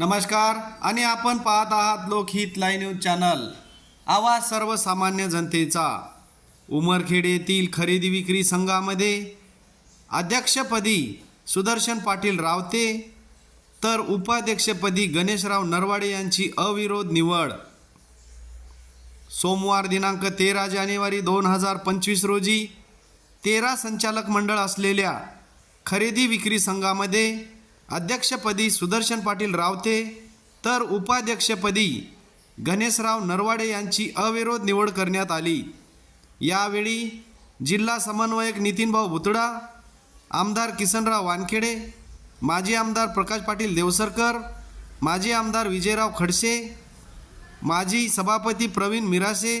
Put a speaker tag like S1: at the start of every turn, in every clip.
S1: नमस्कार आणि आपण पाहत आहात लोकहित लाईव्ह न्यूज चॅनल. आवाज सर्वसामान्य जनतेचा. उमरखेड येथील खरेदी विक्री संघामध्ये अध्यक्षपदी सुदर्शन पाटील रावते तर उपाध्यक्षपदी गणेशराव नरवाडे यांची अविरोध निवड. सोमवार दिनांक तेरा जानेवारी दोन हजार पंचवीस रोजी तेरा संचालक मंडळ असलेल्या खरेदी विक्री संघामध्ये अध्यक्षपदी सुदर्शन पाटील रावते तर उपाध्यक्षपदी गणेशराव नरवाडे यांची अविरोध निवड करण्यात आली. यावेळी जिल्हा समन्वयक नितीनभाऊ भुतडा आमदार किसनराव वानखेडे माजी आमदार प्रकाश पाटील देवसरकर माजी आमदार विजयराव खडसे माजी सभापती प्रवीण मिरासे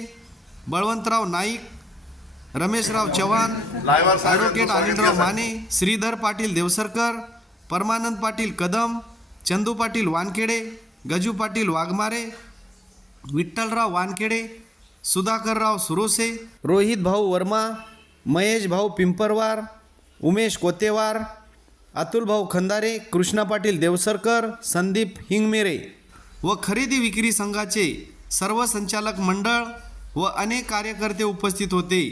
S1: बळवंतराव नाईक रमेशराव चव्हाण ॲडव्होकेट अनिलराव माने श्रीधर पाटील देवसरकर परमानंद पाटील कदम चंदू पाटील वानखेडे गजू पाटील वाघमारे विठ्ठलराव वानखेडे सुधाकरराव सुरोसे रोहित भाऊ वर्मा महेश भाऊ पिंपरवार उमेश कोतेवार अतुल भाऊ खंदारे कृष्णा पाटील देवसरकर संदीप हिंगमेरे व खरेदी विक्री संघाचे सर्व संचालक मंडळ व अनेक कार्यकर्ते उपस्थित होते.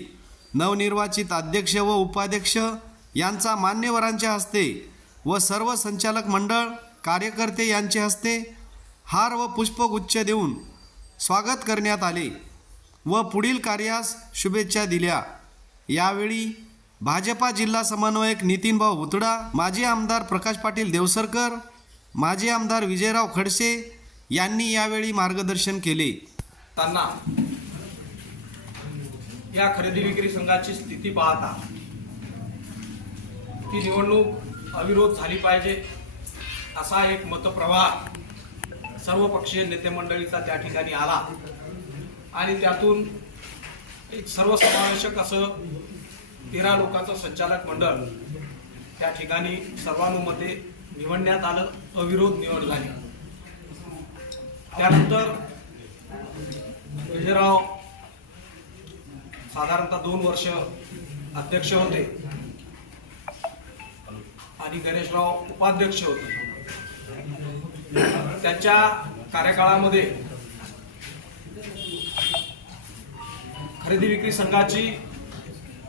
S1: नवनिर्वाचित अध्यक्ष व उपाध्यक्ष यांचा मान्यवरांच्या हस्ते व सर्व संचालक मंडळ कार्यकर्ते यांचे हस्ते हार व पुष्पगुच्छ देऊन स्वागत करण्यात आले व पुढील कार्यास शुभेच्छा दिल्या. यावेळी भाजपा जिल्हा समन्वयक नितीनभाऊ भुतडा माजी आमदार प्रकाश पाटील देवसरकर माजी आमदार विजयराव खडसे यांनी यावेळी मार्गदर्शन केले.
S2: त्यांना या खरेदी विक्री संघाची स्थिती पाहता ती निवडणूक अविरोध झाली पाहिजे असा एक मतप्रवाह सर्व पक्षीय त्या ठिकाणी आला. आणि त्यातून एक सर्वसमावेशक असं तेरा लोकांचं संचालक मंडळ त्या ठिकाणी सर्वानुमते निवडण्यात आलं अविरोध निवड झाली. त्यानंतर विजयराव साधारणतः दोन वर्ष अध्यक्ष होते. आणि गणेशराव उपाध्यक्ष होते. त्यांच्या कार्यकाळामध्ये खरेदी विक्री संघाची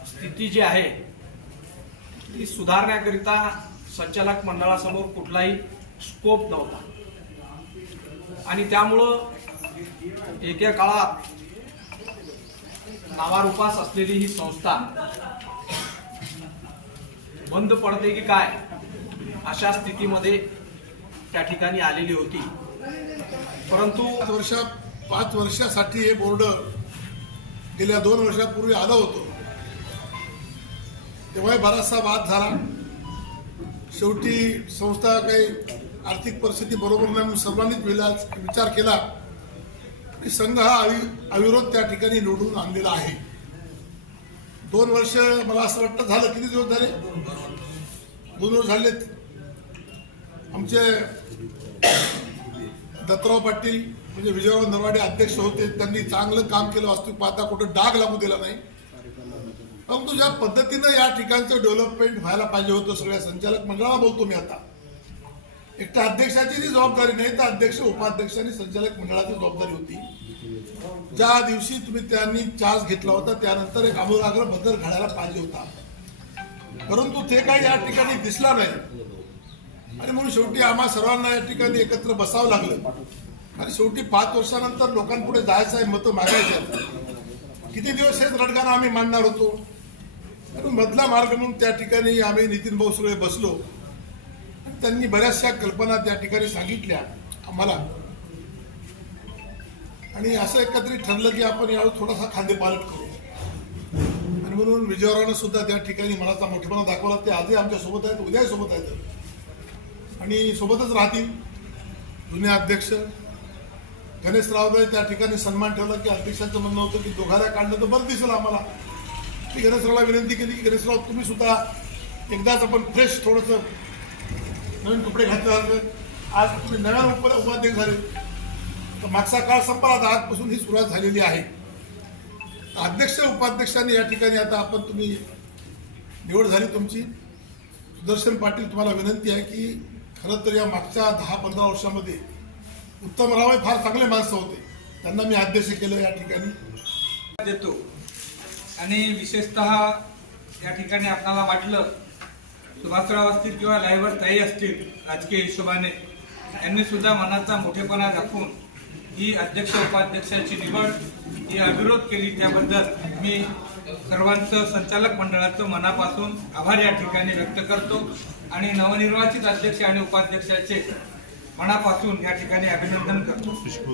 S2: स्थिती जी आहे ती सुधारण्याकरिता संचालक मंडळासमोर कुठलाही स्कोप नव्हता. आणि त्यामुळं एके काळात नावारूपास असलेली ही संस्था बंद पडते की काय? अशा स्थितीमध्ये त्या ठिकाणी आलेली होती. परंतु
S3: पाच पाच वर्षासाठी हे बोर्ड गेल्या दोन वर्षापूर्वी आलं होतं. तेव्हाही बराचसा वाद झाला. शेवटी संस्था काही आर्थिक परिस्थिती बरोबर नाही सर्वांनीच विचार केला की संघ हा अवि अविरोध त्या ठिकाणी निवडून आणलेला आहे. दोन वर्ष मला असं वाटतं झालं. किती दिवस झाले? दोन वर्ष झालेत आमचे दत्तराव पाटील म्हणजे विजयराव नरवाडे अध्यक्ष होते त्यांनी चांगलं काम केलं वास्तविक पाहता कुठं डाग लागू दिला नाही. परंतु ज्या पद्धतीनं या ठिकाणचं डेव्हलपमेंट व्हायला पाहिजे होतं सगळ्या संचालक मंडळाला बोलतो मी आता. एकट्या अध्यक्षाची जी जबाबदारी नाही तर अध्यक्ष उपाध्यक्ष आणि संचालक मंडळाची जबाबदारी होती. ज्या दिवशी तुम्ही त्यांनी चार्ज घेतला होता त्यानंतर एक आमूलाग्र बदल घडायला पाहिजे होता. परंतु ते काही या ठिकाणी दिसला नाही. आणि म्हणून शेवटी आम्हा सर्वांना या ठिकाणी एकत्र बसावं लागलं. आणि शेवटी पाच वर्षानंतर लोकांपुढे जायचं आहे मतं मागायचं आहे किती दिवस हेच रडगाणं आम्ही मांडणार होतो. आणि मधला मार्ग म्हणून त्या ठिकाणी आम्ही नितीन भाऊ सुळे बसलो. आणि त्यांनी बऱ्याचशा कल्पना त्या ठिकाणी सांगितल्या आम्हाला. आणि असं एकत्रित ठरलं की आपण यावेळी थोडासा खांदेपालट करू. आणि म्हणून विजयरावानं सुद्धा त्या ठिकाणी मनाचा मोठेपणा दाखवला. ते आजही आमच्यासोबत आहेत उद्याही सोबत आहेत. आणि सोबतच राहतील जुने अध्यक्ष. गणेशरावला त्या ठिकाणी सन्मान ठेवला की अध्यक्षांचं म्हणणं होतं की दोघाला काढलं तर बरं दिसेल आम्हाला. मी गणेशरावला विनंती केली की गणेशराव तुम्ही सुद्धा एकदाच आपण फ्रेश थोडंसं नवीन कपडे घातले आज तुम्ही नव्या उप उपाध्यक्ष झाले. तर मागचा काळ संपला आता आजपासून ही सुरुवात झालेली आहे. अध्यक्ष उपाध्यक्षांनी या ठिकाणी आता आपण तुम्ही निवड झाली तुमची. सुदर्शन पाटील तुम्हाला विनंती आहे की खरं तर या मागच्या दहा पंधरा वर्षामध्ये उत्तमराव हे फार चांगले माणसं होते. त्यांना मी अध्यक्ष केलं या ठिकाणी.
S4: देतो. आणि विशेषत या ठिकाणी आपणाला वाटलं सुभाषराव असतील किंवा लायवर ताई असतील राजकीय हिशोबाने यांनी सुद्धा मनाचा मोठेपणा दाखवून ही अध्यक्ष उपाध्यक्षाची निवड ही अविरोध केली. त्याबद्दल मी सर्वांचं संचालक मंडळाचं मनापासून आभार या ठिकाणी व्यक्त करतो आणि नवनिर्वाचित अध्यक्ष आणि उपाध्यक्षाचे मनापासून या ठिकाणी अभिनंदन करतो.